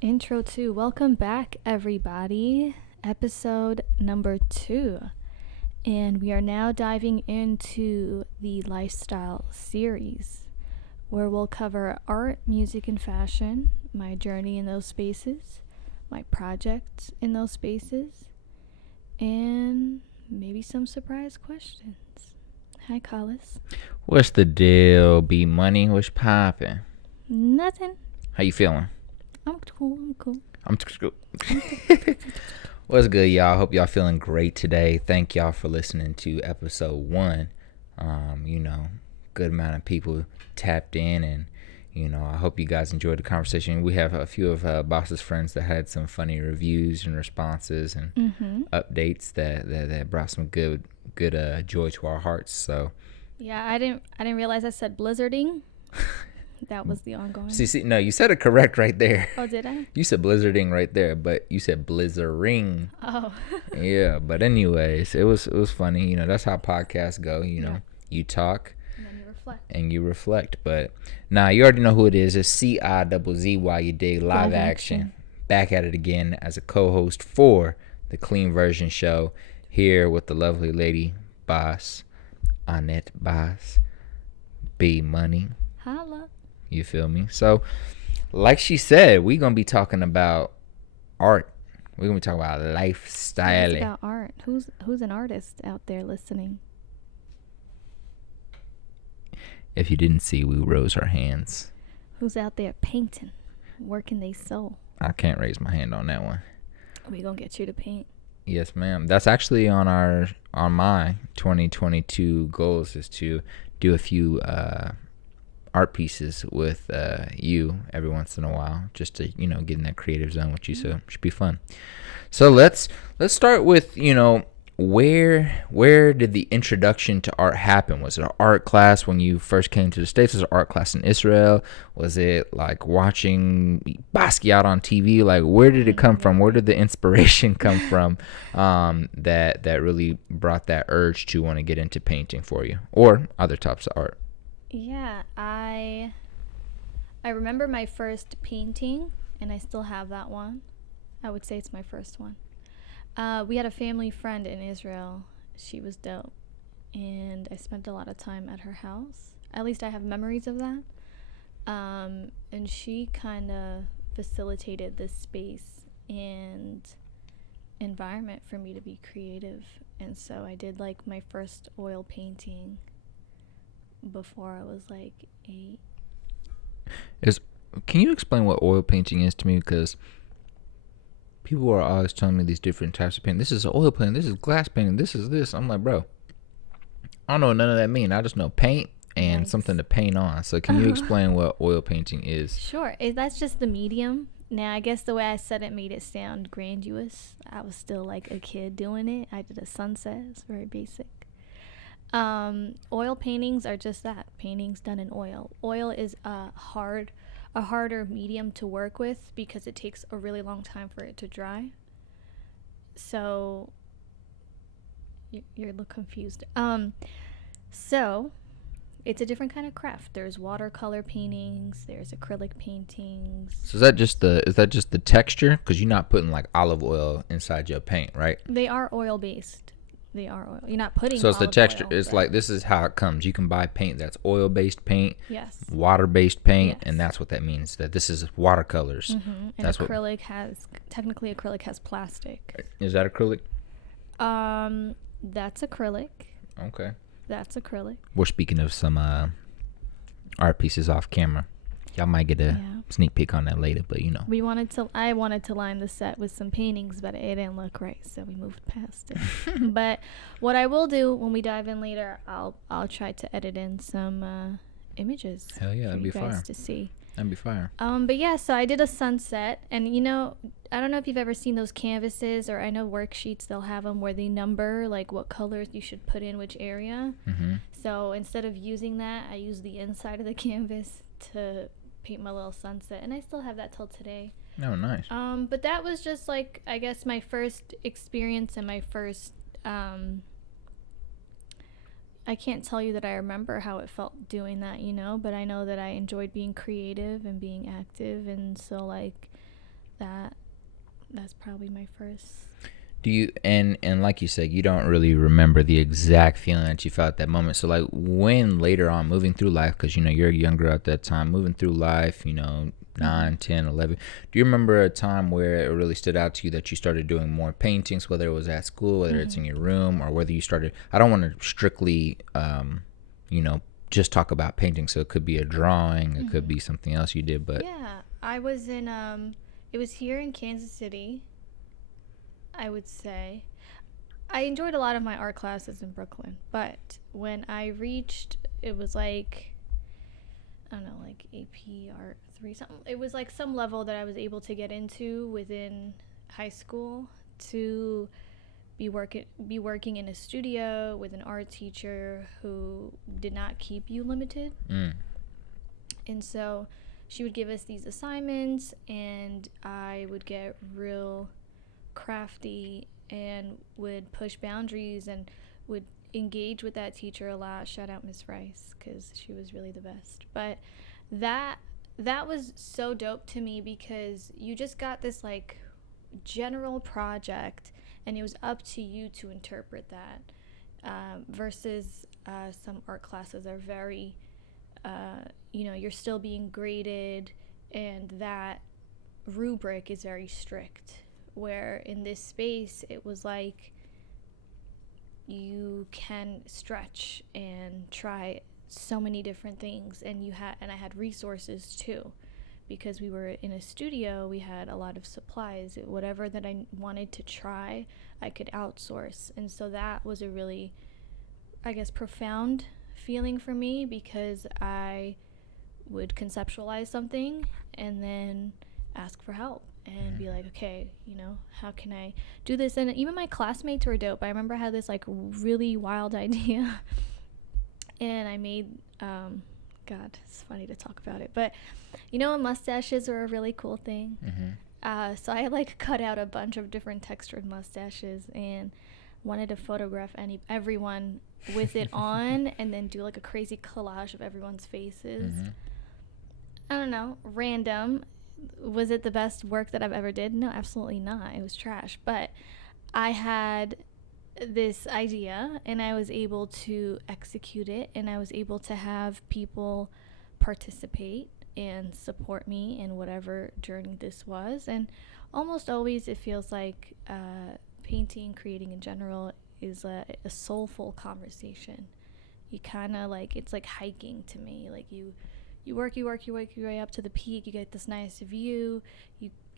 Intro 2. Welcome back, everybody. Episode number 2. And we are now diving into the lifestyle series, where we'll cover art, music, and fashion, my journey in those spaces, my projects in those spaces, and maybe some surprise questions. Hi, Collis. What's the deal, B Money? What's poppin'? Nothing. How you feeling? I'm cool. I'm cool. What's good, y'all? Hope y'all feeling great today. Thank y'all for listening to episode 1. Good amount of people tapped in, and I hope you guys enjoyed the conversation. We have a few of Boss's friends that had some funny reviews and responses and updates that brought some good joy to our hearts. So yeah, I didn't realize I said blizzarding. That was the ongoing. See, no, you said it correct right there. Oh, did I? You said blizzarding right there, but you said blizzarding. Oh. Yeah, but anyways, it was funny. That's how podcasts go. You talk and then you reflect. But nah, you already know who it is. It's CIZZY. You dig live action. Back at it again as a co-host for the Clean Version Show, here with the lovely lady boss, HONNÉTEBAS, B Money. Holla. You feel me? So, like she said, we're going to be talking about art. We're going to be talking about lifestyle. It's about art. Who's an artist out there listening? If you didn't see, we rose our hands. Who's out there painting, working their soul? I can't raise my hand on that one. We going to get you to paint. Yes, ma'am. That's actually on my 2022 goals, is to do a few art pieces with you every once in a while, just to get in that creative zone with you. So it should be fun. So let's start with where did the introduction to art happen? Was it an art class when you first came to the States? Was it an art class in Israel? Was it like watching Basquiat on TV? Like, where did it come from? Where did the inspiration come from that really brought that urge to want to get into painting for you, or other types of art? Yeah, I remember my first painting, and I still have that one. I would say it's my first one. We had a family friend in Israel. She was dope, and I spent a lot of time at her house. At least I have memories of that. And she kind of facilitated this space and environment for me to be creative. And so I did like my first oil painting before I was like 8. Can you explain what oil painting is to me? Because people are always telling me these different types of painting. This is oil painting, this is glass painting, this is this. I'm like, bro, I don't know what none of that mean. I just know paint and something to paint on. So can you explain what oil painting is? Sure. That's just the medium. Now, I guess the way I said it made it sound grandiose. I was still like a kid doing it. I did a sunset. It's very basic. Oil paintings are just that, paintings done in oil. Oil is a harder medium to work with because it takes a really long time for it to dry. So you look confused. So it's a different kind of craft. There's watercolor paintings, there's acrylic paintings. So is that just the texture? Because you're not putting like olive oil inside your paint, right? They are oil based. They are oil. You're not putting. So it's the texture. Oil, it's like, this is how it comes. You can buy paint that's oil-based paint, yes, water-based paint, yes, and that's what that means. That this is watercolors. And that's acrylic has plastic. Is that acrylic? That's acrylic. Okay. That's acrylic. We're speaking of some art pieces off camera. Y'all might get a sneak peek on that later, but I wanted to line the set with some paintings, but it didn't look right, so we moved past it. But what I will do when we dive in later, I'll try to edit in some images. Hell yeah, that'd be for you guys fire. to see. That'd be fire. But yeah, so I did a sunset, and I don't know if you've ever seen those canvases, or I know worksheets, they'll have them where they number like what colors you should put in which area. So instead of using that, I used the inside of the canvas to paint my little sunset, and I still have that till today. Oh, nice. But that was just like, I guess, my first experience and my first I I can't tell you that I remember how it felt doing that, you know, but I know that I enjoyed being creative and being active, and so like that's probably my first. Do you and like you said, you don't really remember the exact feeling that you felt at that moment. So like when later on moving through life, because you know you're younger at that time, moving through life, you know, 9, 10, 11. Do you remember a time where it really stood out to you that you started doing more paintings, whether it was at school, whether it's in your room, or whether you started? I don't want to strictly, you know, just talk about painting. So it could be a drawing, it could be something else you did. But Yeah, I was in it was here in Kansas City, I would say. I enjoyed a lot of my art classes in Brooklyn, but when I reached, it was like, I don't know, like AP Art 3 something. It was like some level that I was able to get into within high school to be working in a studio with an art teacher who did not keep you limited. And so she would give us these assignments, and I would get real crafty and would push boundaries and would engage with that teacher a lot. Shout out Miss Rice, because she was really the best. But that was so dope to me, because you just got this like general project, and it was up to you to interpret that, versus some art classes are very you know, you're still being graded, and that rubric is very strict, where in this space it was like you can stretch and try so many different things, and I had resources too, because we were in a studio. We had a lot of supplies. Whatever that I wanted to try, I could outsource. And so that was a really, I guess, profound feeling for me, because I would conceptualize something and then ask for help and be like, okay, you know, how can I do this? And even my classmates were dope. I remember I had this like really wild idea, and I made God, it's funny to talk about it, but you know, mustaches are a really cool thing. So I like cut out a bunch of different textured mustaches and wanted to photograph everyone with it on, and then do like a crazy collage of everyone's faces. I don't know, random. Was it the best work that I've ever did? No, absolutely not. It was trash. But I had this idea, and I was able to execute it, and I was able to have people participate and support me in whatever journey this was. And almost always it feels like painting, creating in general, is a soulful conversation. You kind of like, it's like hiking to me. Like you work your way up to the peak. You get this nice view.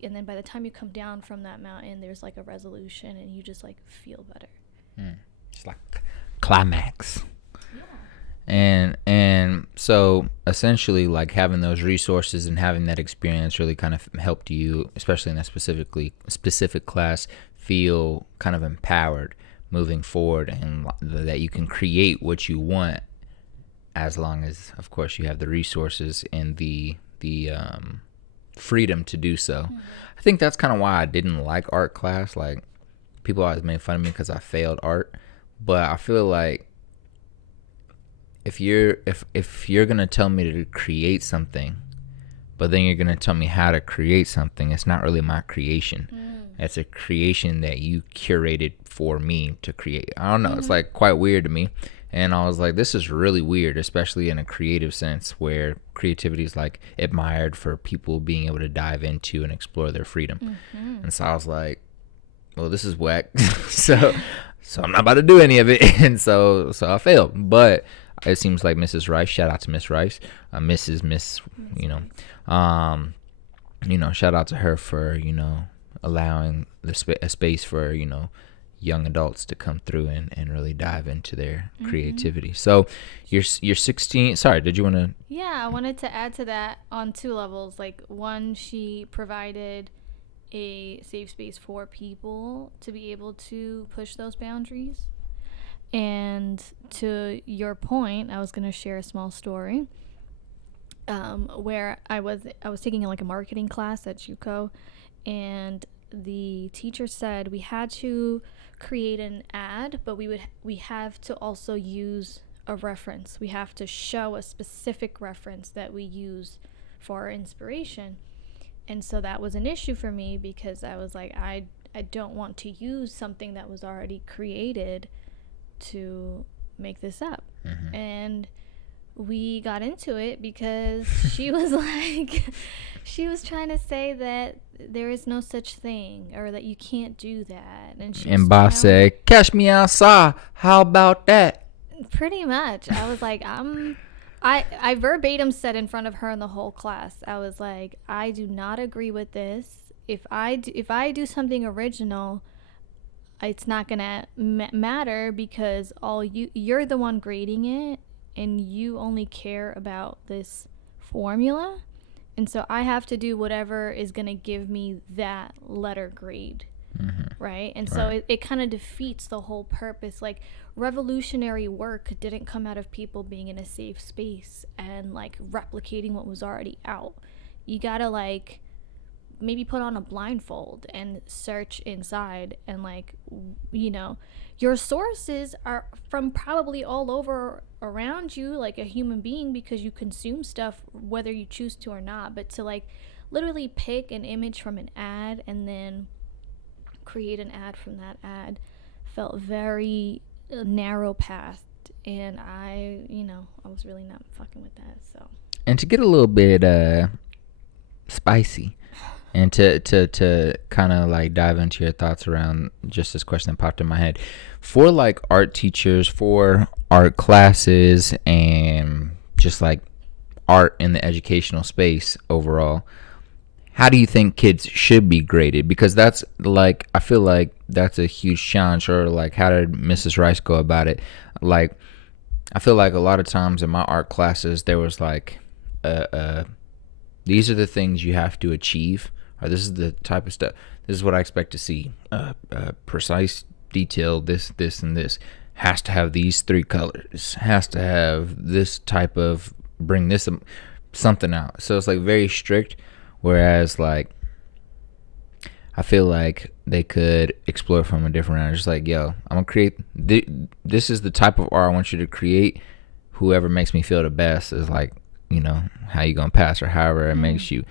And then by the time you come down from that mountain, there's like a resolution, and you just like feel better. It's like climax. And so essentially, like, having those resources and having that experience really kind of helped you, especially in that specific class, feel kind of empowered moving forward, and that you can create what you want, as long as, of course, you have the resources and the freedom to do so. I think that's kind of why I didn't like art class. Like, people always made fun of me because I failed art, but I feel like if you're gonna tell me to create something, but then you're gonna tell me how to create something, it's not really my creation. It's a creation that you curated for me to create. I don't know. It's like quite weird to me. And I was like, this is really weird, especially in a creative sense, where creativity is like admired for people being able to dive into and explore their freedom. And so I was like, well, this is whack. so I'm not about to do any of it. And so I failed. But it seems like Mrs. Rice, shout out to Miss Rice, Miss, you know, shout out to her for, you know, allowing a space for, you know, young adults to come through and really dive into their creativity. So you're 16. Sorry, did you want to? Yeah, I wanted to add to that on two levels. Like, one, she provided a safe space for people to be able to push those boundaries. And to your point, I was going to share a small story where I was taking like a marketing class at JUCO, and the teacher said we had to create an ad, but we have to also use a reference. We have to show a specific reference that we use for our inspiration. And so that was an issue for me because I was like, I don't want to use something that was already created to make this up. And we got into it because she was like, she was trying to say that there is no such thing or that you can't do that. And Bob said, catch me outside. How about that? Pretty much. I was like, I verbatim said in front of her and the whole class, I was like, I do not agree with this. If I do something original, it's not gonna matter because you're the one grading it, and you only care about this formula, and so I have to do whatever is gonna give me that letter grade. Right? And so it kind of defeats the whole purpose. Like, revolutionary work didn't come out of people being in a safe space and like replicating what was already out. You gotta like maybe put on a blindfold and search inside, and like, you know, your sources are from probably all over around you, like a human being, because you consume stuff whether you choose to or not. But to like literally pick an image from an ad and then create an ad from that ad felt very narrow path, and I was really not fucking with that. So, and to get a little bit spicy, and to kind of like dive into your thoughts around just this question that popped in my head, for like art teachers, for art classes, and just like art in the educational space overall, how do you think kids should be graded? Because that's like, I feel like that's a huge challenge. Or like, how did Mrs. Rice go about it? Like, I feel like a lot of times in my art classes, there was like, these are the things you have to achieve, or this is the type of stuff. This is what I expect to see. Precise detail, this, and this. Has to have these 3 colors. Has to have this type of, bring this something out. So it's like very strict. Whereas, like, I feel like they could explore from a different angle. Just like, yo, I'm going to create, this is the type of art I want you to create. Whoever makes me feel the best is like, you know, how you going to pass, or however it makes you.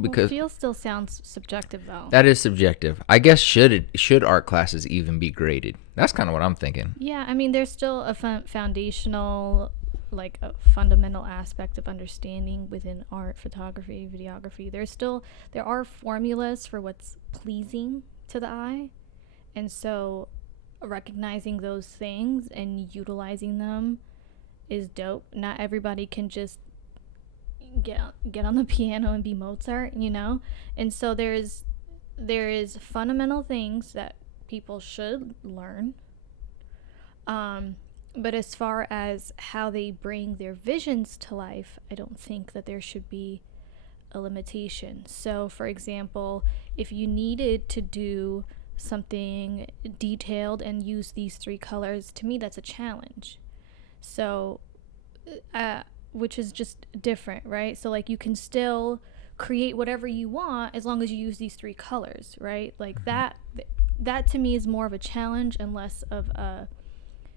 Because feel still sounds subjective, though. That is subjective. I guess should art classes even be graded? That's kind of what I'm thinking. Yeah, I mean, there's still a foundational, like a fundamental aspect of understanding within art, photography, videography. There are formulas for what's pleasing to the eye, and so recognizing those things and utilizing them is dope. Not everybody can just get on the piano and be Mozart, you know? And so there is fundamental things that people should learn. But as far as how they bring their visions to life, I don't think that there should be a limitation. So, for example, if you needed to do something detailed and use these 3 colors, to me that's a challenge. So, which is just different, right? So, like, you can still create whatever you want as long as you use these 3 colors, right? Like, that to me is more of a challenge and less of a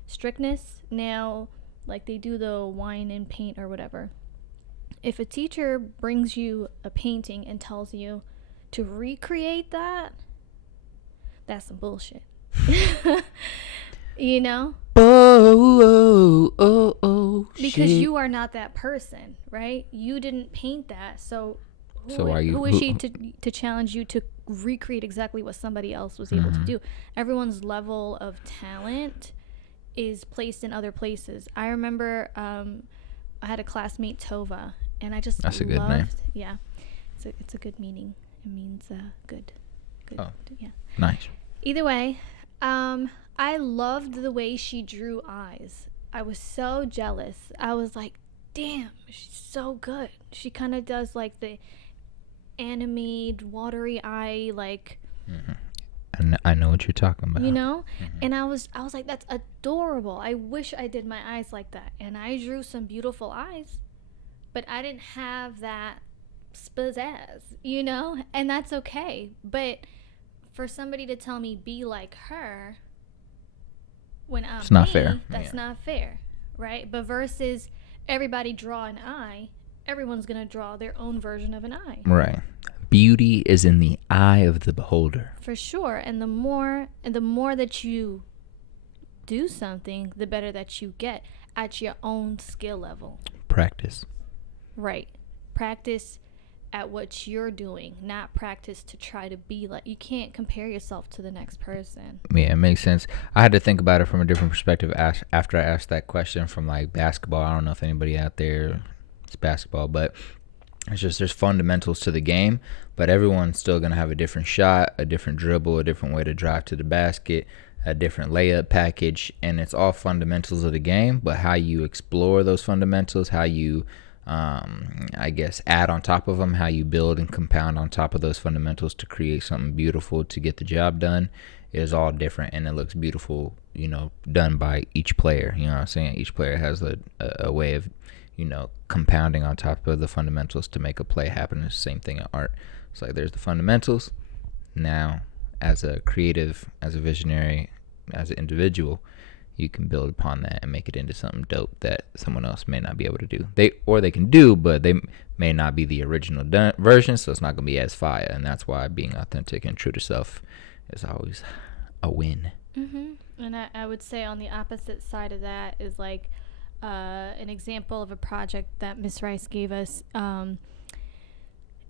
strictness. Now, like, they do the wine and paint or whatever. If a teacher brings you a painting and tells you to recreate that, that's some bullshit. You know? Oh, because shit. you are not that person, right? You didn't paint that, so who is she to challenge you to recreate exactly what somebody else was able to do? Everyone's level of talent is placed in other places. I remember I had a classmate, Tova, and I just That's a good name. Yeah, it's a good meaning. It means good. Oh, yeah, nice. Either way, I loved the way she drew eyes. I was so jealous. I was like, damn, she's so good. She kind of does like the animated, watery eye, like. I know what you're talking about. You know? And I was like, that's adorable. I wish I did my eyes like that. And I drew some beautiful eyes, but I didn't have that pizzazz, you know? And that's okay. But for somebody to tell me be like her when I'm it's not me, fair. that's not fair, right? But versus everybody draw an eye, everyone's going to draw their own version of an eye. Right. Beauty is in the eye of the beholder. For sure. And the more that you do something, the better that you get at your own skill level. Practice. Right. Practice at what you're doing, not practice to try to be like. You can't compare yourself to the next person. Yeah, it makes sense. I had to think about it from a different perspective after I asked that question from like basketball. I don't know if anybody out there is basketball, but it's just there's fundamentals to the game, but everyone's still going to have a different shot, a different dribble, a different way to drive to the basket, a different layup package, and it's all fundamentals of the game, but how you explore those fundamentals, how you I guess add on top of them, how you build and compound on top of those fundamentals to create something beautiful to get the job done is all different, and it looks beautiful, done by each player. You know what I'm saying? Each player has a way of, compounding on top of the fundamentals to make a play happen. It's the same thing in art. It's like there's the fundamentals. Now, as a creative, as a visionary, as an individual, you can build upon that and make it into something dope that someone else may not be able to do. They can do, but they may not be the original version, so it's not going to be as fire. And that's why being authentic and true to self is always a win. Mm-hmm. And I would say on the opposite side of that is like an example of a project that Miss Rice gave us.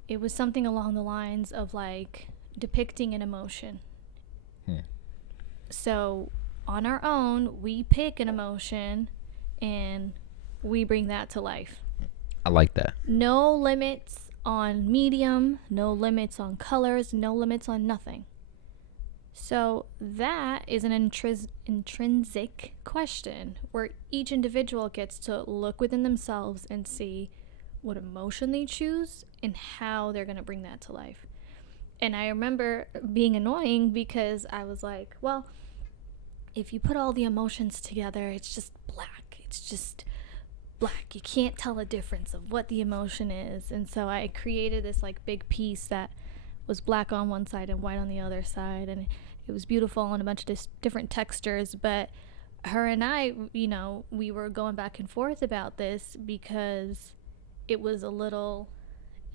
It was something along the lines of like depicting an emotion. So on our own, we pick an emotion and we bring that to life. I like that. No limits on medium, no limits on colors, no limits on nothing. So that is an intrinsic question where each individual gets to look within themselves and see what emotion they choose and how they're going to bring that to life. And I remember being annoying because I was like, well, if you put all the emotions together, it's just black. It's just black. You can't tell the difference of what the emotion is. And so I created this like big piece that was black on one side and white on the other side. And it was beautiful and a bunch of different textures. But her and I, we were going back and forth about this because it was a little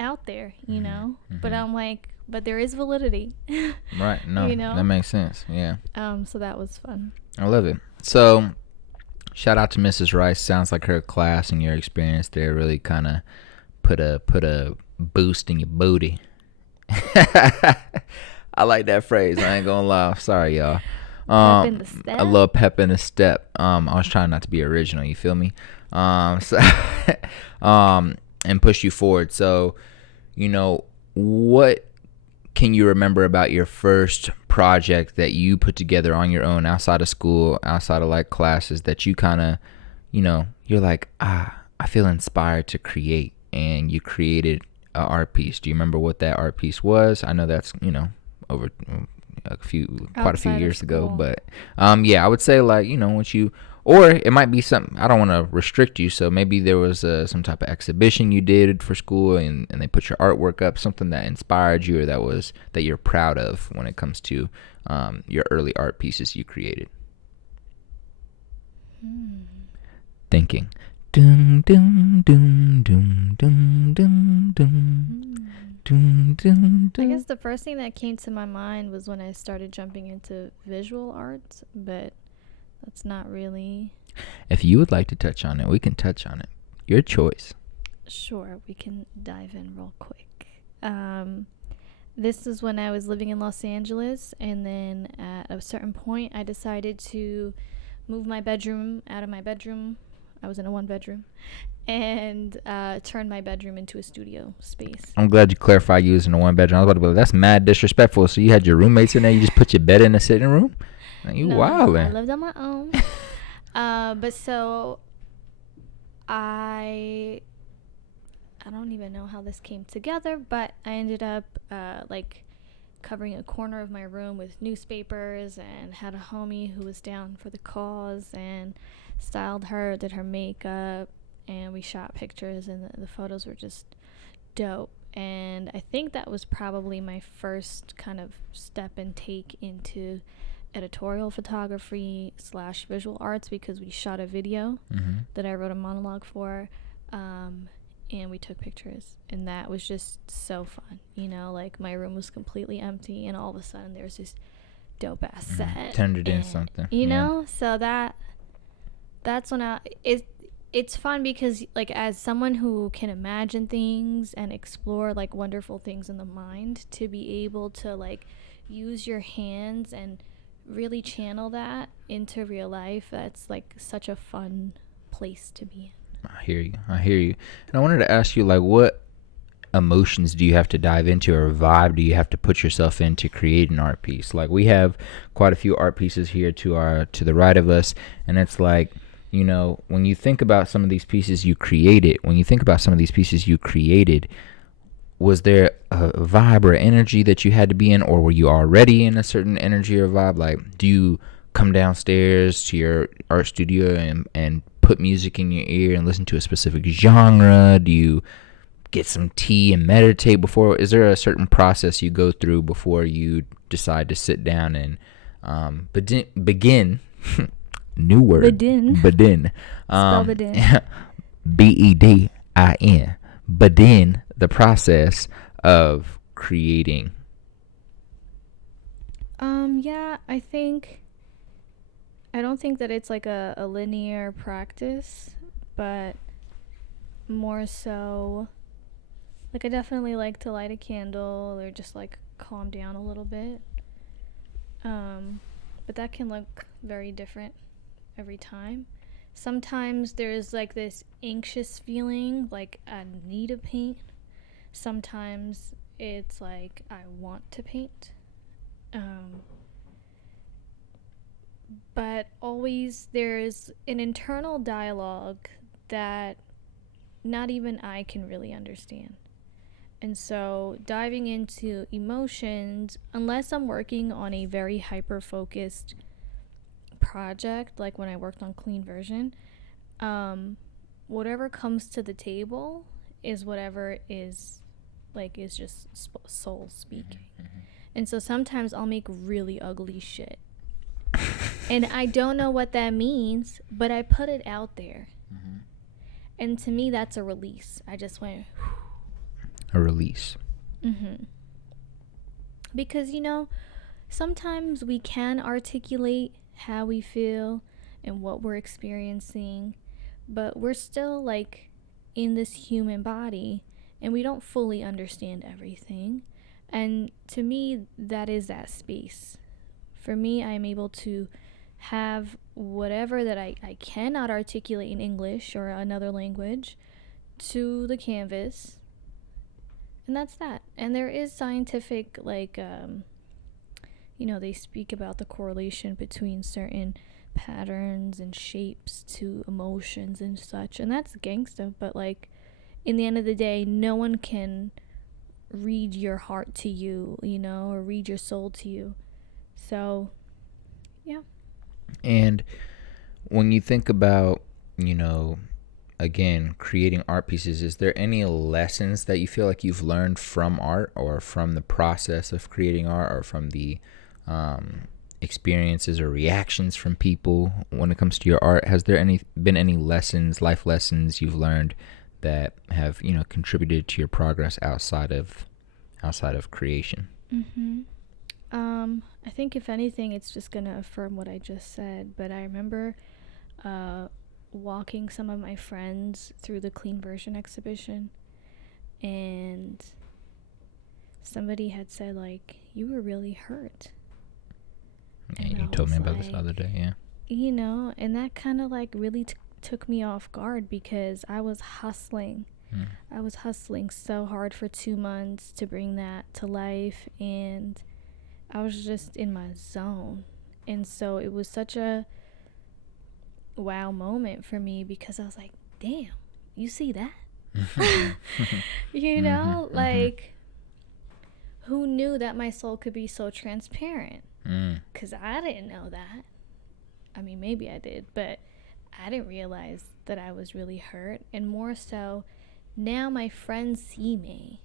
out there, Mm-hmm. But I'm like, but there is validity. Right. No, that makes sense. Yeah. So that was fun. I love it. So shout out to Mrs. Rice. Sounds like her class and your experience there really kind of put a boost in your booty. I like that phrase. I ain't gonna lie. Sorry, y'all. Pep in the step. I love pep in the step. I was trying not to be original. You feel me? So, and push you forward. So, what can you remember about your first project that you put together on your own outside of school, outside of like classes that you kind of, you're like, I feel inspired to create, and you created an art piece. Do you remember what that art piece was? I know that's, over quite a few years ago, but yeah, I would say like, once you, or it might be something, I don't want to restrict you, so maybe there was some type of exhibition you did for school and they put your artwork up, something that inspired you or that you're proud of when it comes to your early art pieces you created. Thinking. Dum, dum, dum, dum, dum, dum, dum. Dum, dum, dum. I guess the first thing that came to my mind was when I started jumping into visual arts, but that's not really. If you would like to touch on it, we can touch on it. Your choice. Sure, we can dive in real quick. This is when I was living in Los Angeles, and then at a certain point, I decided to move my bedroom out of my bedroom. I was in a 1-bedroom, and turn my bedroom into a studio space. I'm glad you clarified you was in a 1-bedroom. I was about to be like, that's mad disrespectful. So you had your roommates in there, you just put your bed in the sitting room? Man, you wildin'. I lived on my own. But so I don't even know how this came together, but I ended up like covering a corner of my room with newspapers, and had a homie who was down for the cause and styled her, did her makeup, and we shot pictures, and the photos were just dope. And I think that was probably my first kind of step and take into editorial photography / visual arts because we shot a video that I wrote a monologue for, and we took pictures, and that was just so fun. You know, like my room was completely empty, and all of a sudden there's this dope ass set. Turned it in and, something. You know, so that's when it's fun because like as someone who can imagine things and explore like wonderful things in the mind, to be able to like use your hands and really channel that into real life, that's like such a fun place to be in. I hear you. And I wanted to ask you, like, what emotions do you have to dive into, or vibe do you have to put yourself in to create an art piece? Like, we have quite a few art pieces here to the right of us, and it's like, you know, when you think about some of these pieces you created, was there a vibe or energy that you had to be in, or were you already in a certain energy or vibe? Like, do you come downstairs to your art studio and put music in your ear and listen to a specific genre? Do you get some tea and meditate before? Is there a certain process you go through before you decide to sit down and begin new word bedin Spell bedin. bedin bedin the process of creating? Yeah, I don't think that it's like a linear practice, but more so like I definitely like to light a candle or just like calm down a little bit. But that can look very different every time. Sometimes there's like this anxious feeling like I need to paint. Sometimes it's like I want to paint. But always there's an internal dialogue that not even I can really understand. And so diving into emotions, unless I'm working on a very hyper-focused project, like when I worked on Clean Version, whatever comes to the table is whatever is just soul speaking. And so sometimes I'll make really ugly shit. And I don't know what that means, but I put it out there. And to me, that's a release. I just went... A release. Because, you know, sometimes we can articulate how we feel and what we're experiencing, but we're still like in this human body and we don't fully understand everything. And to me, that is that space. For me, I'm able to have whatever that I cannot articulate in English or another language to the canvas. And that's that. And there is scientific, like, you know, they speak about the correlation between certain patterns and shapes to emotions and such. And that's gangsta. But, like, in the end of the day, no one can read your heart to you, you know, or read your soul to you. So, yeah. And when you think about, you know, again, creating art pieces, is there any lessons that you feel like you've learned from art, or from the process of creating art, or from the experiences or reactions from people when it comes to your art? Has there been any lessons, life lessons you've learned that have, you know, contributed to your progress outside of creation? I think if anything, it's just gonna affirm what I just said. But I remember walking some of my friends through the Clean Version exhibition, and somebody had said, like, you were really hurt. Yeah, you told me about this the other day. Yeah, you know, and that kind of like really took me off guard, because I was hustling so hard for 2 months to bring that to life, and I was just in my zone. And so it was such a wow moment for me, because I was like, damn, you see that? You know, like, who knew that my soul could be so transparent? Because I didn't know that. I mean, maybe I did, but I didn't realize that I was really hurt. And more so, now my friends see me,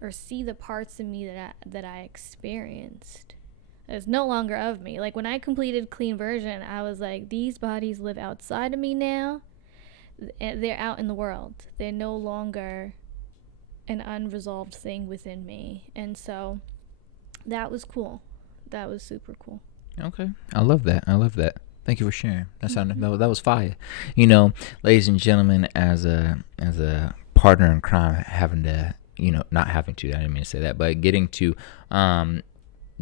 or see the parts of me that I experienced. It's no longer of me. Like when I completed clean version, I was like, these bodies live outside of me now. They're out in the world. They're no longer an unresolved thing within me. And so that was cool. That was super cool. Okay, I love that. Thank you for sharing. That sounded that was fire. You know, ladies and gentlemen, as a partner in crime, having to, not having to, I didn't mean to say that, but getting to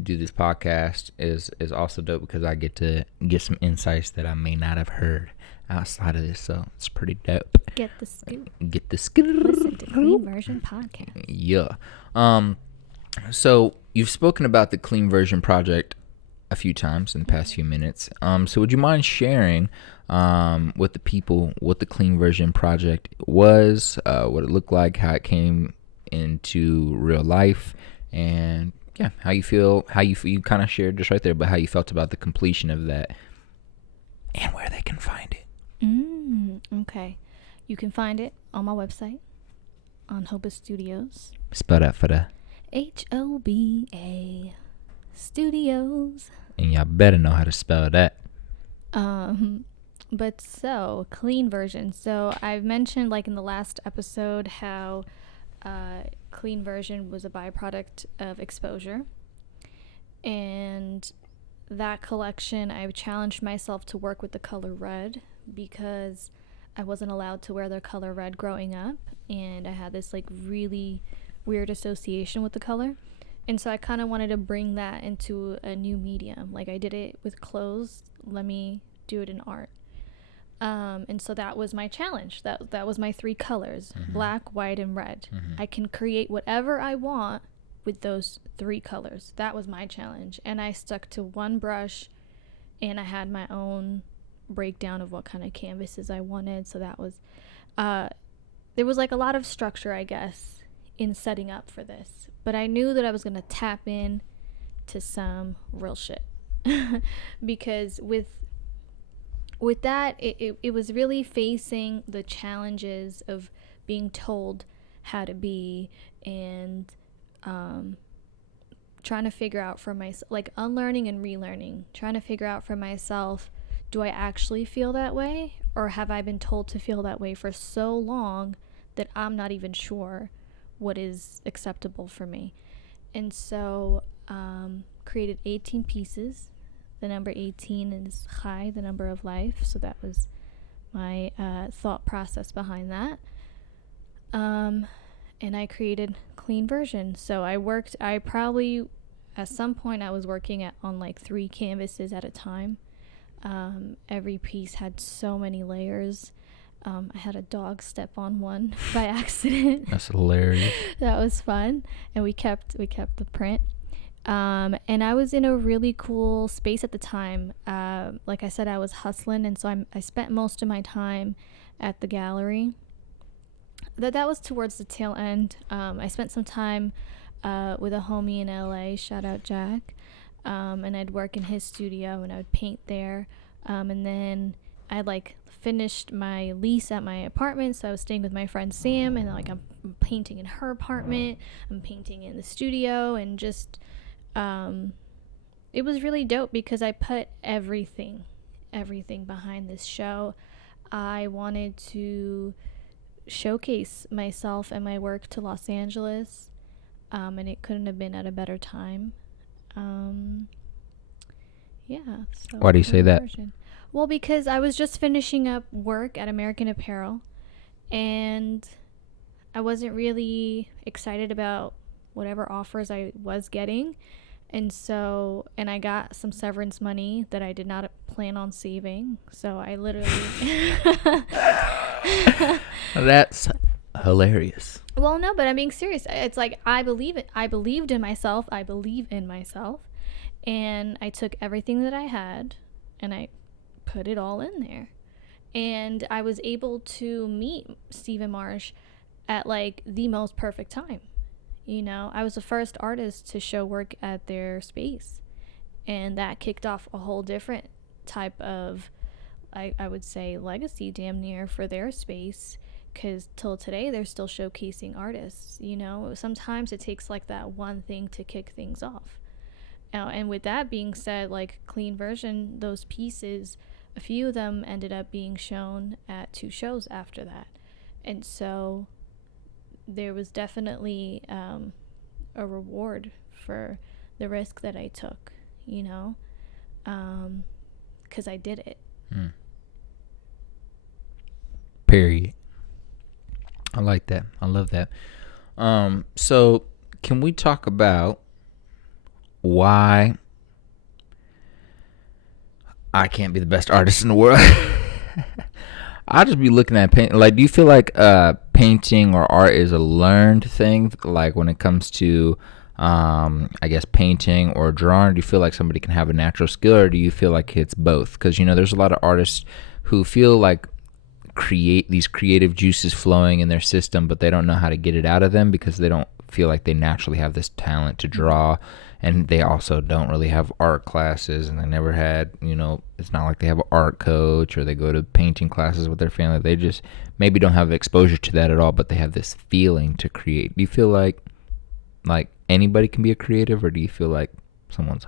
do this podcast is also dope because I get to get some insights that I may not have heard outside of this. So it's pretty dope. Get the scoop. Listen to Clean Version Podcast. Yeah. So you've spoken about the Clean Version project a few times in the past few minutes. So would you mind sharing with the people what the Clean Version project was, what it looked like, how it came into real life, and yeah, how you feel, you kind of shared just right there, but how you felt about the completion of that and where they can find it. Okay. You can find it on my website, on Hoba Studios. Spell that for the HOBA Studios. And y'all better know how to spell that. But so, clean version. So I've mentioned like in the last episode how clean version was a byproduct of exposure. And that collection, I've challenged myself to work with the color red because I wasn't allowed to wear the color red growing up. And I had this like really weird association with the color. And so I kind of wanted to bring that into a new medium. Like I did it with clothes. Let me do it in art. And so that was my challenge. That was my 3 colors, black, white, and red. I can create whatever I want with those 3 colors. That was my challenge. And I stuck to one brush and I had my own breakdown of what kind of canvases I wanted. So that was, there was like a lot of structure, I guess, in setting up for this. But I knew that I was going to tap in to some real shit. Because with that, it was really facing the challenges of being told how to be and trying to figure out for myself, like unlearning and relearning, trying to figure out for myself, do I actually feel that way? Or have I been told to feel that way for so long that I'm not even sure what is acceptable for me? And so created 18 pieces. The number 18 is Chai, the number of life. So that was my thought process behind that. And I created clean version. So I probably, at some point I was working on like 3 canvases at a time. Every piece had so many layers. I had a dog step on one by accident. That's hilarious. That was fun. And we kept the print. And I was in a really cool space at the time. Like I said, I was hustling, and so I spent most of my time at the gallery. That was towards the tail end. I spent some time with a homie in LA, shout out Jack, and I'd work in his studio and I would paint there. And then I'd like finished my lease at my apartment, so I was staying with my friend Sam, and like I'm painting in her apartment, I'm painting in the studio, and just it was really dope because I put everything behind this show. I wanted to showcase myself and my work to Los Angeles, and it couldn't have been at a better time. Yeah. So why do you say that? Well, because I was just finishing up work at American Apparel, and I wasn't really excited about whatever offers I was getting. And I got some severance money that I did not plan on saving. So I literally... That's hilarious. Well, no, but I'm being serious. It's like, I believed in myself. I believe in myself. And I took everything that I had and I put it all in there. And I was able to meet Stephen Marsh at like the most perfect time. You know, I was the first artist to show work at their space, and that kicked off a whole different type of, I would say, legacy damn near for their space, because till today they're still showcasing artists. You know, sometimes it takes like that one thing to kick things off. And with that being said, like Clean Version, those pieces, a few of them ended up being shown at 2 shows after that. And so there was definitely a reward for the risk that I took, you know, because I did it. Period. I like that. I love that. So can we talk about why I can't be the best artist in the world? I'll just be looking at paint. Like, do you feel like painting or art is a learned thing? Like when it comes to, I guess, painting or drawing, do you feel like somebody can have a natural skill, or do you feel like it's both? Because, you know, there's a lot of artists who feel like create these creative juices flowing in their system, but they don't know how to get it out of them because they don't feel like they naturally have this talent to draw. And they also don't really have art classes, and they never had, you know, it's not like they have an art coach or they go to painting classes with their family. They just maybe don't have exposure to that at all, but they have this feeling to create. Do you feel like anybody can be a creative, or do you feel like someone's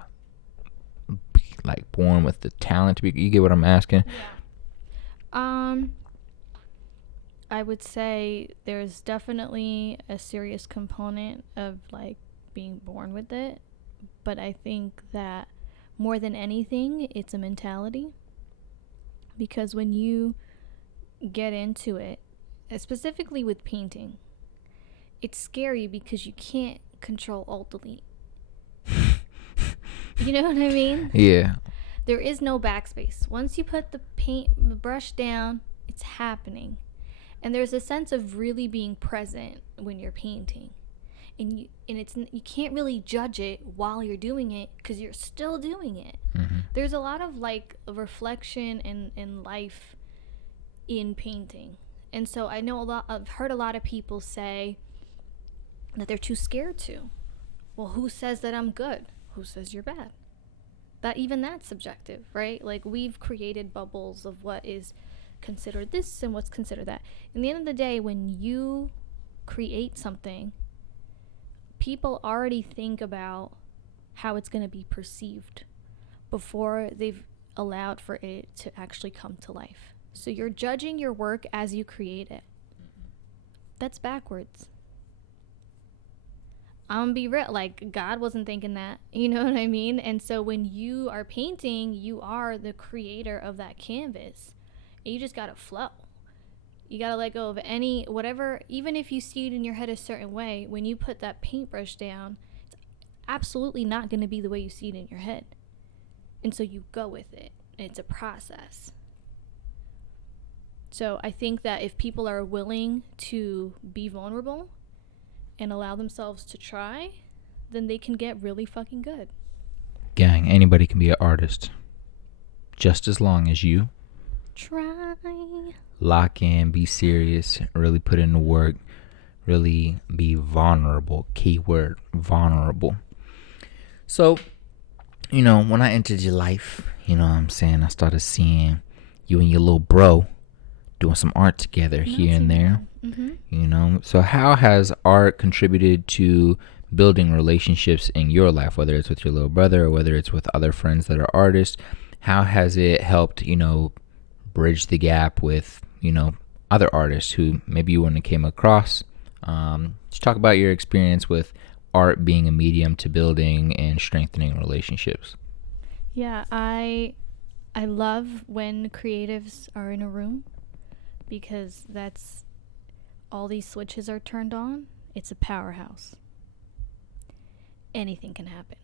like born with the talent to be? You get what I'm asking? Yeah. I would say there's definitely a serious component of like being born with it, but I think that more than anything, it's a mentality. Because when you get into it, specifically with painting, it's scary because you can't control Alt Delete. You know what I mean? Yeah. There is no backspace. Once you put the brush down, it's happening. And there's a sense of really being present when you're painting. And you can't really judge it while you're doing it because you're still doing it. Mm-hmm. There's a lot of like reflection in life in painting. And so I've heard a lot of people say that they're too scared to. Well, who says that I'm good? Who says you're bad? That's subjective, right? Like, we've created bubbles of what is considered this and what's considered that. In the end of the day, when you create something, people already think about how it's going to be perceived before they've allowed for it to actually come to life. So you're judging your work as you create it. That's backwards. I'm gonna be real, like, God wasn't thinking that, you know what I mean? And so when you are painting, you are the creator of that canvas. And you just gotta flow. You gotta let go of whatever, even if you see it in your head a certain way, when you put that paintbrush down, it's absolutely not gonna be the way you see it in your head. And so you go with it. It's a process. So I think that if people are willing to be vulnerable and allow themselves to try, then they can get really fucking good. Gang, anybody can be an artist. Just as long as you try, lock in, be serious, really put in the work, really be vulnerable. Keyword, vulnerable. So, you know, when I entered your life, you know what I'm saying, I started seeing you and your little bro doing some art together here and there. Mm-hmm. You know, so how has art contributed to building relationships in your life, whether it's with your little brother or whether it's with other friends that are artists? How has it helped, you know, bridge the gap with, you know, other artists who maybe you wouldn't have came across? Just talk about your experience with art being a medium to building and strengthening relationships. Yeah, I love when creatives are in a room, because that's all these switches are turned on. It's a powerhouse. Anything can happen.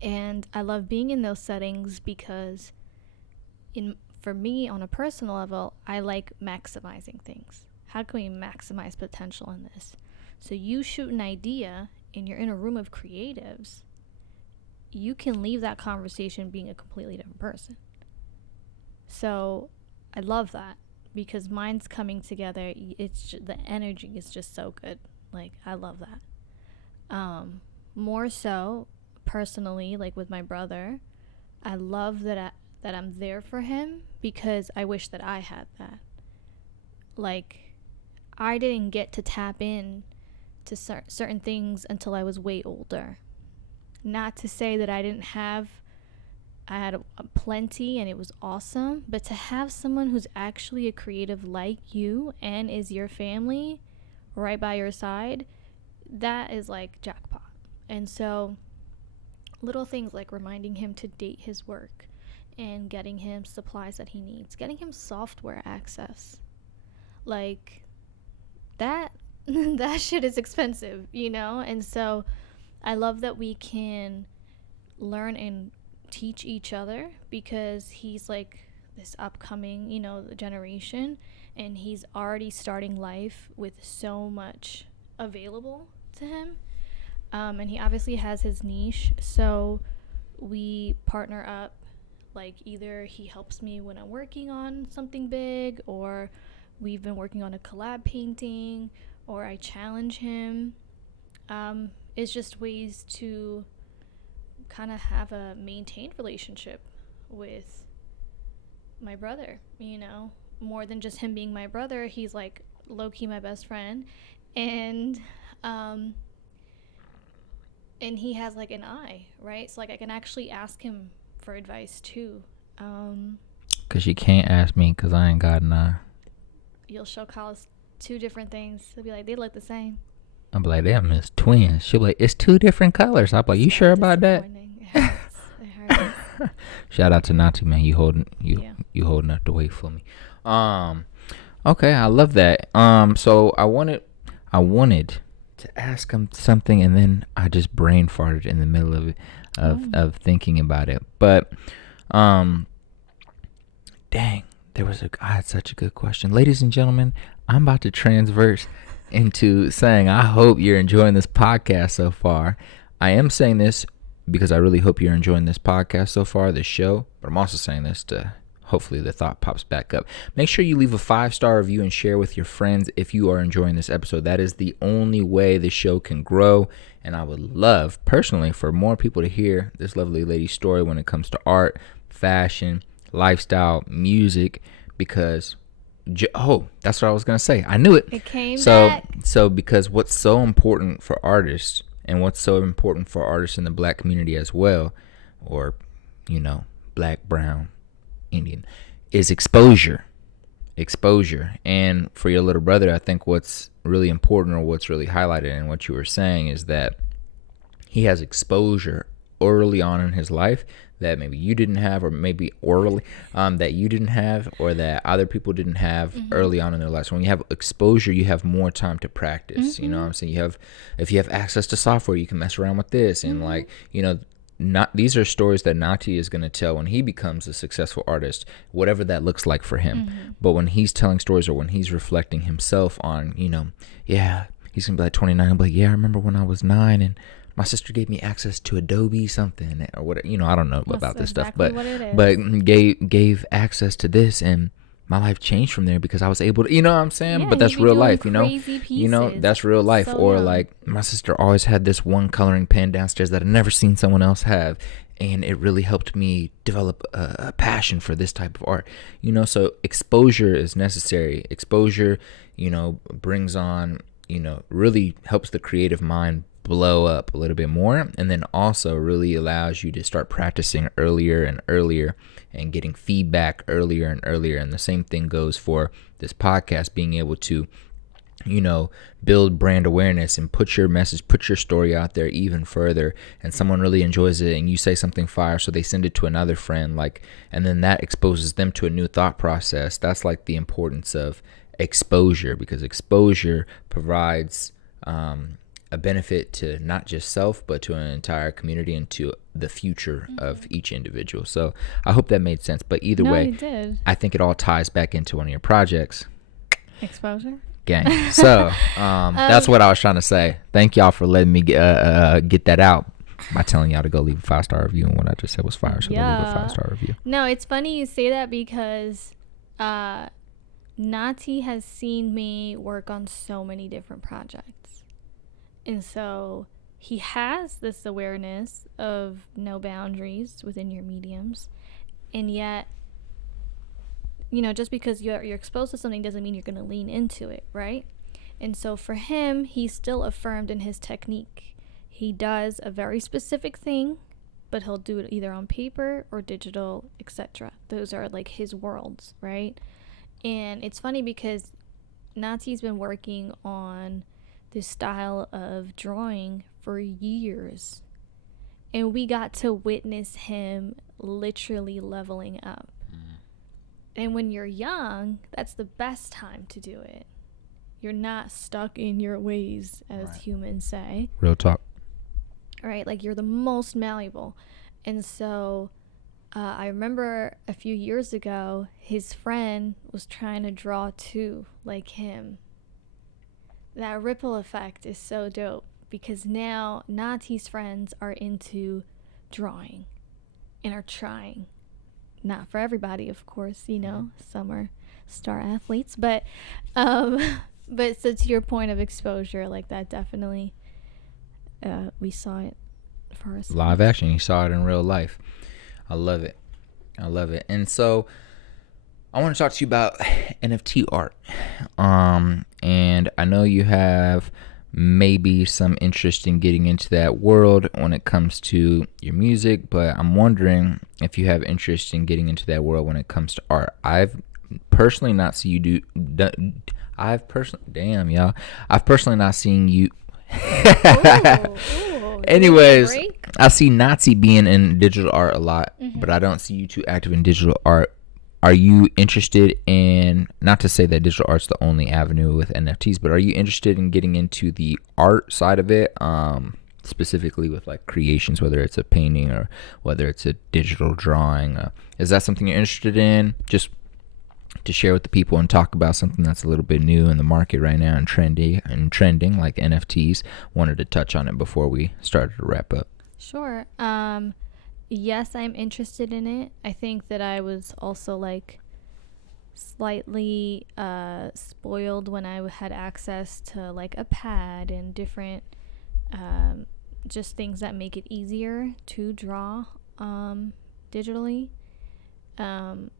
And I love being in those settings because for me, on a personal level, I like maximizing things. How can we maximize potential in this? So you shoot an idea and you're in a room of creatives, you can leave that conversation being a completely different person. So I love that, because minds coming together, the energy is just so good. Like, I love that. More so, personally, like with my brother, I love that I'm there for him, because I wish that I had that. Like, I didn't get to tap in to certain things until I was way older. not to say that I had plenty and it was awesome, but to have someone who's actually a creative like you and is your family right by your side, that is like jackpot. And so little things like reminding him to date his work and getting him supplies that he needs, getting him software access, like that that shit is expensive, you know? And so I love that we can learn and teach each other, because he's like this upcoming, you know, generation, and he's already starting life with so much available to him. And he obviously has his niche, so we partner up. Like, either he helps me when I'm working on something big, or we've been working on a collab painting, or I challenge him. It's just ways to kind of have a maintained relationship with my brother, you know, more than just him being my brother. He's like low-key my best friend, and he has like an eye, right? So like I can actually ask him for advice too. Cause you can't ask me, cause I ain't got an eye. You'll show Carlos two different things. He'll be like, they look the same. I'm like, damn, it's twins. She'll be like, it's two different colors. I'm like, you sure about that? It hurts. It hurts. Shout out to Natu, man. You holding up the weight for me. Okay, I love that. So I wanted to ask him something, and then I just brain farted in the middle of it, of thinking about it. But dang, I had such a good question. Ladies and gentlemen, I'm about to transverse into saying I hope you're enjoying this podcast so far. I am saying this because I really hope you're enjoying this podcast so far, this show, but I'm also saying this to hopefully the thought pops back up. Make sure you leave a 5-star review and share with your friends if you are enjoying this episode. That is the only way the show can grow, and I would love personally for more people to hear this lovely lady's story when it comes to art, fashion, lifestyle, music, because that's what I was going to say. I knew it. It came back. So because what's so important for artists, and what's so important for artists in the black community as well, or, you know, black, brown, Indian, is exposure. And for your little brother, I think what's really important, or what's really highlighted in what you were saying, is that he has exposure early on in his life that maybe you didn't have, or maybe orally that you didn't have, or that other people didn't have early on in their lives. When you have exposure, you have more time to practice. You know what I'm saying? If you have access to software, you can mess around with this, and like, you know, these are stories that Nati is going to tell when he becomes a successful artist, whatever that looks like for him. But when he's telling stories, or when he's reflecting himself on, you know, he's going to be like 29. He'll be like, I remember when I was 9 and my sister gave me access to Adobe something, or whatever. You know, I don't know about this stuff, but gave access to this, and my life changed from there because I was able to, you know what I'm saying? Yeah, but that's real life, you know? Pieces. You know, that's real life. So or like, my sister always had this one coloring pen downstairs that I'd never seen someone else have, and it really helped me develop a passion for this type of art. You know, so exposure is necessary. Exposure, you know, brings on, you know, really helps the creative mind blow up a little bit more, and then also really allows you to start practicing earlier and earlier, and getting feedback earlier and earlier. And the same thing goes for this podcast, being able to, you know, build brand awareness and put your message, put your story out there even further, and someone really enjoys it, and you say something fire, so they send it to another friend, like, and then that exposes them to a new thought process. That's like the importance of exposure, because exposure provides a benefit to not just self, but to an entire community and to the future of each individual. So I hope that made sense. But either way, it did. I think it all ties back into one of your projects. Exposure? Gang. So that's what I was trying to say. Thank y'all for letting me get that out by telling y'all to go leave a 5-star review. And what I just said was fire, so go leave a 5-star review. No, it's funny you say that, because Nati has seen me work on so many different projects. And so he has this awareness of no boundaries within your mediums. And yet, you know, just because you're exposed to something doesn't mean you're going to lean into it, right? And so for him, he's still affirmed in his technique. He does a very specific thing, but he'll do it either on paper or digital, etc. Those are like his worlds, right? And it's funny because Nazi's been working on this style of drawing for years. And we got to witness him literally leveling up. And when you're young, that's the best time to do it. You're not stuck in your ways, as Right. humans say. Real talk. Right? Like, you're the most malleable. And so I remember a few years ago, his friend was trying to draw too, like him. That ripple effect is so dope because now Nati's friends are into drawing and are trying. Not for everybody, of course, you know, some are star athletes, but but so to your point of exposure, like that definitely we saw it for ourselves. Live action. You saw it in real life. I love it. I love it. And so I want to talk to you about NFT art. And I know you have maybe some interest in getting into that world when it comes to your music, but I'm wondering if you have interest in getting into that world when it comes to art. I've personally not seen you do. I've personally not seen you. Ooh, Anyways, break? I see Nazi being in digital art a lot, but I don't see you too active in digital art. Are you interested in, not to say that digital art's the only avenue with NFTs, but are you interested in getting into the art side of it, specifically with like creations, whether it's a painting or whether it's a digital drawing? Is that something you're interested in? Just to share with the people and talk about something that's a little bit new in the market right now and trending like NFTs. Wanted to touch on it before we started to wrap up. Sure. Yes, I'm interested in it. I think that I was also like slightly spoiled when I had access to like a pad and different just things that make it easier to draw digitally. And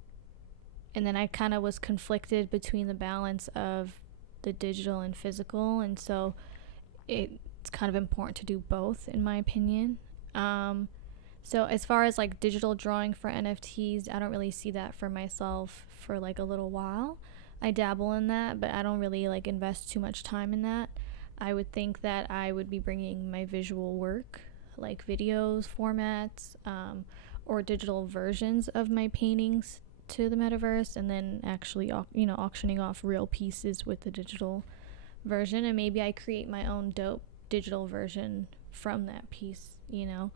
then I kind of was conflicted between the balance of the digital and physical, and so it's kind of important to do both, in my opinion. So as far as like digital drawing for NFTs, I don't really see that for myself for like a little while. I dabble in that, but I don't really like invest too much time in that. I would think that I would be bringing my visual work, like videos, formats, or digital versions of my paintings to the metaverse, and then actually, auctioning off real pieces with the digital version, and maybe I create my own dope digital version from that piece, but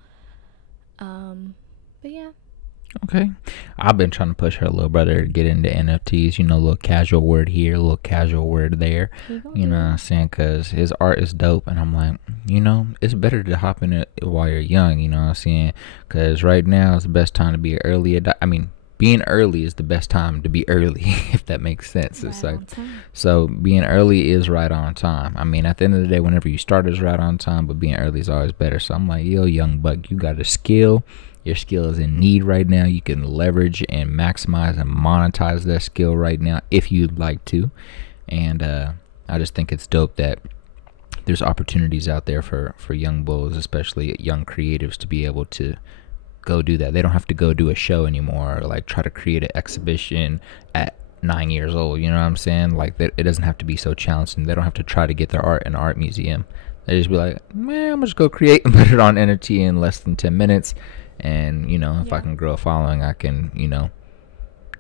yeah. Okay. I've been trying to push her little brother to get into NFTs, a little casual word here, a little casual word there. You know what I'm saying? Because his art is dope. And I'm like, it's better to hop in it while you're young, you know what I'm saying? Because right now is the best time to be an early being early is the best time to be early, if that makes sense. It's like, so being early is right on time. I mean, at the end of the day, whenever you start is right on time, but being early is always better. So I'm like, yo, young buck, you got a skill. Your skill is in need right now. You can leverage and maximize and monetize that skill right now if you'd like to. And I just think it's dope that there's opportunities out there for young bulls, especially young creatives, to be able to go do that. They don't have to go do a show anymore or like try to create an exhibition at 9 years old. You know what I'm saying? Like that, it doesn't have to be so challenging. They don't have to try to get their art in an art museum. They just be like, man, I'm gonna just go create and put it on NFT in less than 10 minutes. And if I can grow a following, I can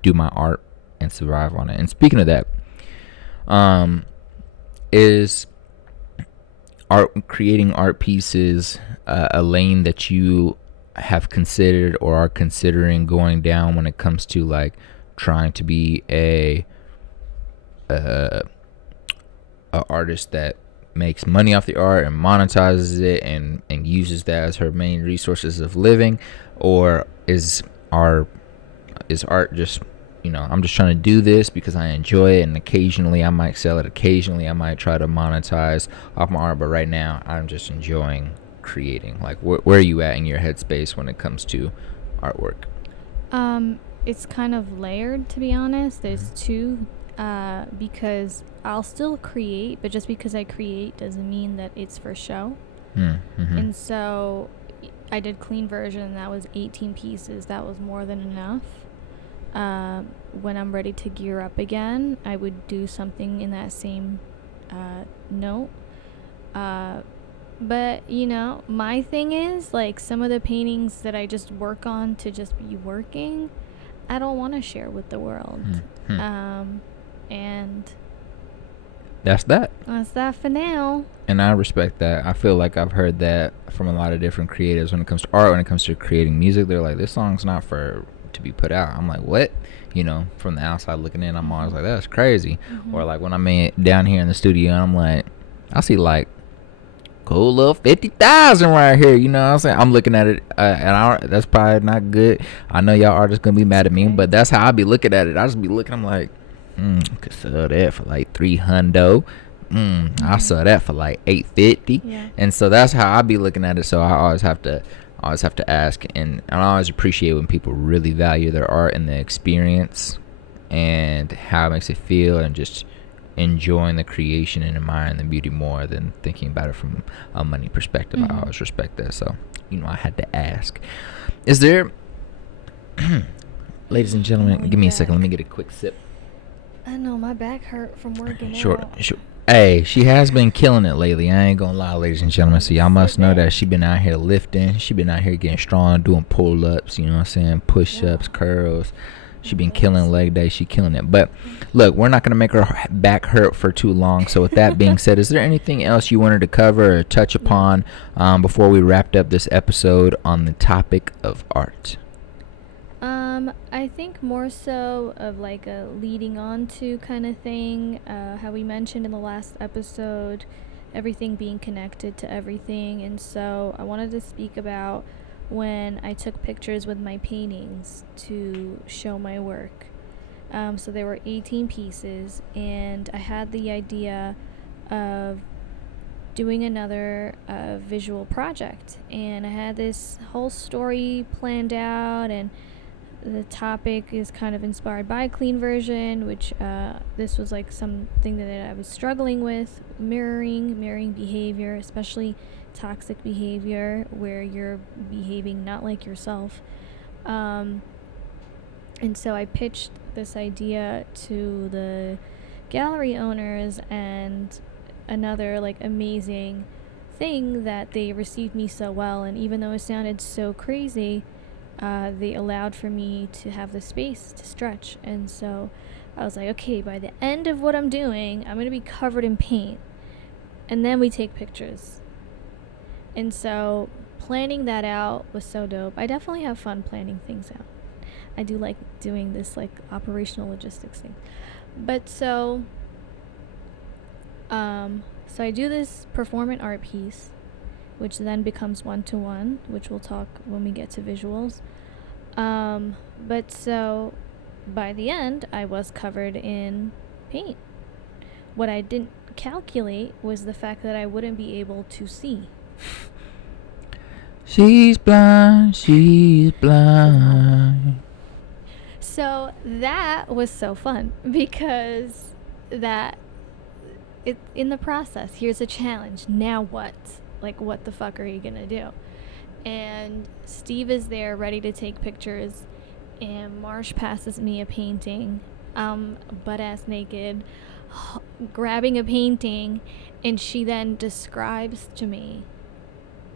do my art and survive on it. And speaking of that, is creating art pieces a lane that you have considered or are considering going down when it comes to like trying to be a artist that makes money off the art and monetizes it and uses that as her main resources of living? Or is art just, I'm just trying to do this because I enjoy it, and occasionally I might sell it, occasionally I might try to monetize off my art, but right now I'm just enjoying creating? Like where are you at in your headspace when it comes to artwork? It's kind of layered, to be honest. There's two, because I'll still create, but just because I create doesn't mean that it's for show. Mm-hmm. And so I did clean version. That was 18 pieces. That was more than enough. When I'm ready to gear up again, I would do something in that same note. But, you know, my thing is, like, some of the paintings that I just work on to just be working, I don't want to share with the world. Mm-hmm. And That's that. that's that for now. And I respect that. I feel like I've heard that from a lot of different creatives when it comes to art, when it comes to creating music. They're like, this song's not for to be put out. I'm like, what? You know, from the outside looking in, I'm always like, that's crazy. Or like when I'm down here in the studio, and I'm like, I see like cool little 50,000 right here. You know what I'm saying? I'm looking at it, and that's probably not good. I know y'all artists gonna be mad at me, but that's how I be looking at it. I just be looking. I'm like, could sell that for like 300. I sell that for like 850. Yeah. And so that's how I be looking at it. So I always have to ask, and I always appreciate when people really value their art and the experience and how it makes it feel, and just enjoying the creation and admiring the beauty more than thinking about it from a money perspective. I always respect that. So, you know, I had to ask. Is there, ladies and gentlemen, give me a second. Let me get a quick sip. I know, my back hurt from working Sure. out. Hey, she has been killing it lately. I ain't gonna lie, ladies and gentlemen. So y'all must know that she been out here lifting. She been out here getting strong, doing pull-ups, you know what I'm saying, push-ups, curls. She been killing leg day. She killing it. But look, we're not gonna make her back hurt for too long. So with that being said, is there anything else you wanted to cover or touch upon before we wrapped up this episode on the topic of art? I think more so of like a leading on to kind of thing, how we mentioned in the last episode, everything being connected to everything. And so I wanted to speak about when I took pictures with my paintings to show my work. So there were 18 pieces, and I had the idea of doing another visual project, and I had this whole story planned out, and the topic is kind of inspired by clean version, which this was like something that I was struggling with, mirroring behavior, especially toxic behavior where you're behaving not like yourself. And so I pitched this idea to the gallery owners, and another like amazing thing that they received me so well, and even though it sounded so crazy, they allowed for me to have the space to stretch. And so I was like, okay, by the end of what I'm doing, I'm going to be covered in paint, and then we take pictures. And so planning that out was so dope. I definitely have fun planning things out. I do like doing this like operational logistics thing. But so I do this performant art piece, which then becomes 1-to-1, which we'll talk when we get to visuals. But so by the end, I was covered in paint. What I didn't calculate was the fact that I wouldn't be able to see. She's blind, she's blind. So that was so fun, because that in the process, here's a challenge. Now what? Like, what the fuck are you gonna do? And Steve is there ready to take pictures, and Marsh passes me a painting, butt-ass naked, grabbing a painting, and she then describes to me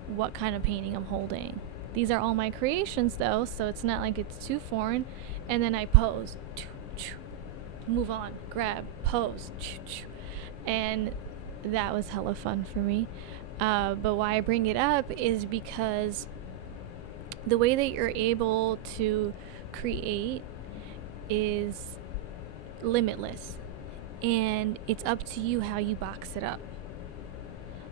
what kind of painting I'm holding. These are all my creations though, so it's not like it's too foreign. And then I pose, move on, grab, pose, and that was hella fun for me. But why I bring it up is because the way that you're able to create is limitless, and it's up to you how you box it up.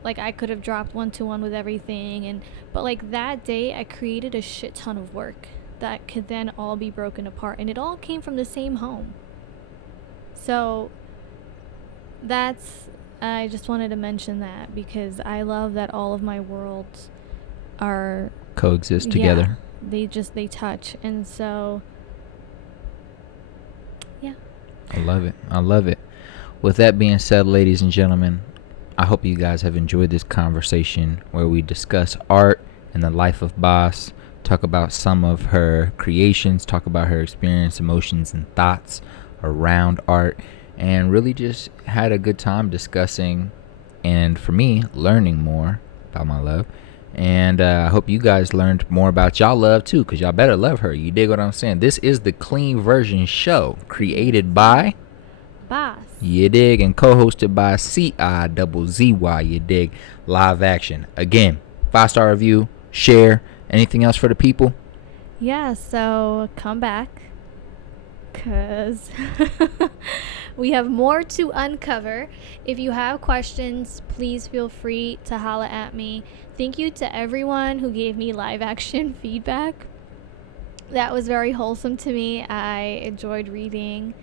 Like, I could have dropped 1-to-1 with everything, but like that day I created a shit ton of work that could then all be broken apart, and it all came from the same home. So I just wanted to mention that, because I love that all of my worlds are coexist together. They touch. And so yeah, I love it. With that being said, ladies and gentlemen, I hope you guys have enjoyed this conversation where we discuss art and the life of Boss, talk about some of her creations, talk about her experience, emotions, and thoughts around art, and really just had a good time discussing and, for me, learning more about my love. And I hope you guys learned more about y'all love too, because y'all better love her. You dig what I'm saying? This is the Clean Version Show, created by Boss. You dig, and co-hosted by CIZZY. You dig, live action. Again, 5-star review, share. Anything else for the people? Yeah, so come back, because we have more to uncover. If you have questions, please feel free to holla at me. Thank you to everyone who gave me live action feedback. That was very wholesome to me. I enjoyed reading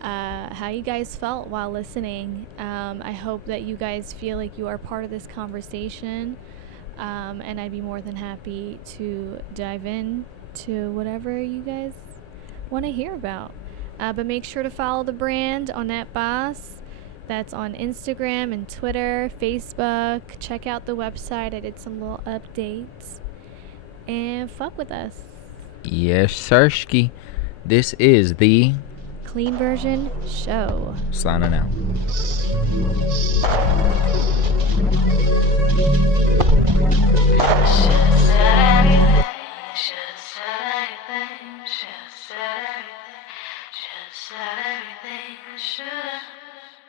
how you guys felt while listening. I hope that you guys feel like you are part of this conversation, and I'd be more than happy to dive in to whatever you guys want to hear about. But make sure to follow the brand HONNÉTEBAS. That's on Instagram and Twitter, Facebook. Check out the website. I did some little updates. And fuck with us. Yes, Sirski. This is the Clean Version Show. signing out. Just said everything I should have.